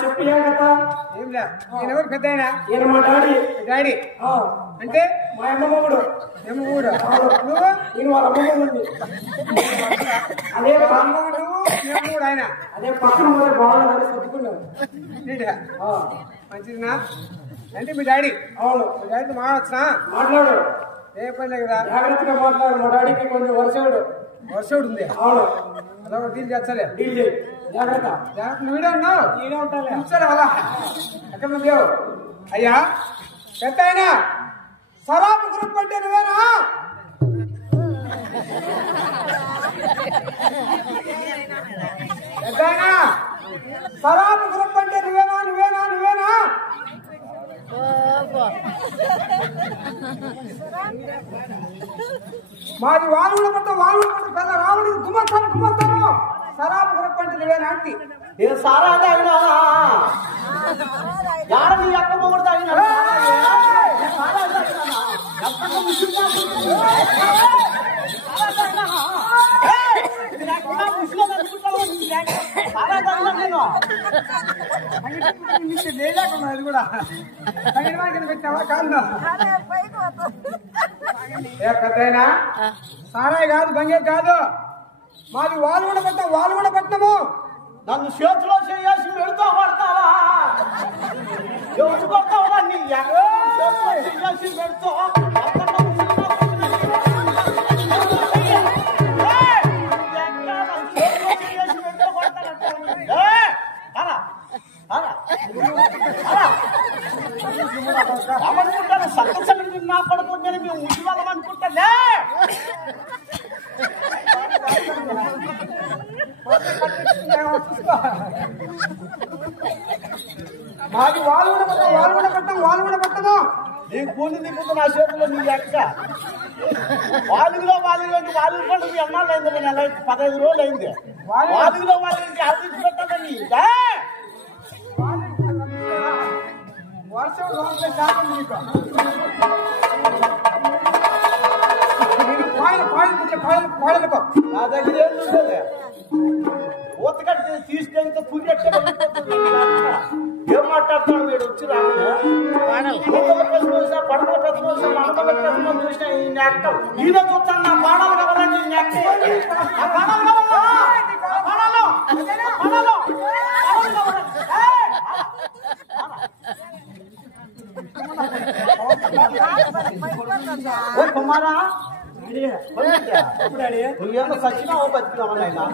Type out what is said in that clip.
చెప్పి ఏం లే ఎవరు పెద్ద ఈయన మా డాడీ డాడీ అంటే మా అమ్మమ్మడు నువ్వు నేను వాళ్ళ అమ్మమ్మడు అదే అమ్మమ్మడు నువ్వు ఆయన అదే పక్కన బాగున్నాడు చెప్పుకున్నావు మంచిదినా అంటే మీ డాడీ అవును మీ డాడీతో మాట్లాడొచ్చునా మాట్లాడు ఏ పని కదా జాగ్రత్తగా మాట్లాడు మా డాడీకి కొంచెం వర్షవుడు ఉంది అవును అలా డీల్ చేస్తాలే డీల్ చేయి జాగ్రత్త జాగ్రత్త నువ్వే ఉన్నావు నేనే ఉంటాలే సరే అలా ఎక్కడ లేవు అయ్యా పెద్ద అయినా సరాబు గ్రూప్ అంటే నువ్వేనా పెద్ద అయినా సరాబు గ్రూప్ అంటే నువ్వేనా మాది వాళ్ళు పెద్ద రావుడికి గుమ్మస్తాను సరాబు గ్రూప్ అంటే నువ్వేనా అంటే నేను సారా తాగినా యార నీ అక్క మొగుడు తాగినా అది కూడా పెట్టావా కాదు ఏ పెద్దయినా సారాయి కాదు బంగే కాదు మాది వాళ్ళు కూడా పట్టినము నన్ను చేతిలో చేసి పెడుతూ పడతావా ఎవరు పడతావా నీ చేసి పెడుతూ అనుకుంటాను సంతోషాన్ని నా పడుకుంటే మేము ఉద్యోగం అనుకుంటాలే మాది వాళ్ళు కూడా పట్టము నీకు పూలు దిగుతుంది నా చేతిలో నీ ఎక్క వాలుగులో పండుగ ఎన్నాళ్ళు అయింది నెల 15 రోజులు అయింది వాలుగులో వాళ్ళకి అర్థించి పెట్టాలి నీ వర్షం లోపల శాతం నీకు నా దగ్గర ఏం ఉండదు ఊతకట్టి తీసుకెళ్తే పురిగట్టే ఏం మాట్లాడుతున్నాడు వీడు వచ్చి పడకల ప్రతిమోసా మనకల ప్రతిమో చూసిన ఈ నెక్క ఈయన చూస్తాను నా పాడాలు కావాలని ఈ నెక్క కుమారా నువ్వేమో సచ్చినావో బతికినావా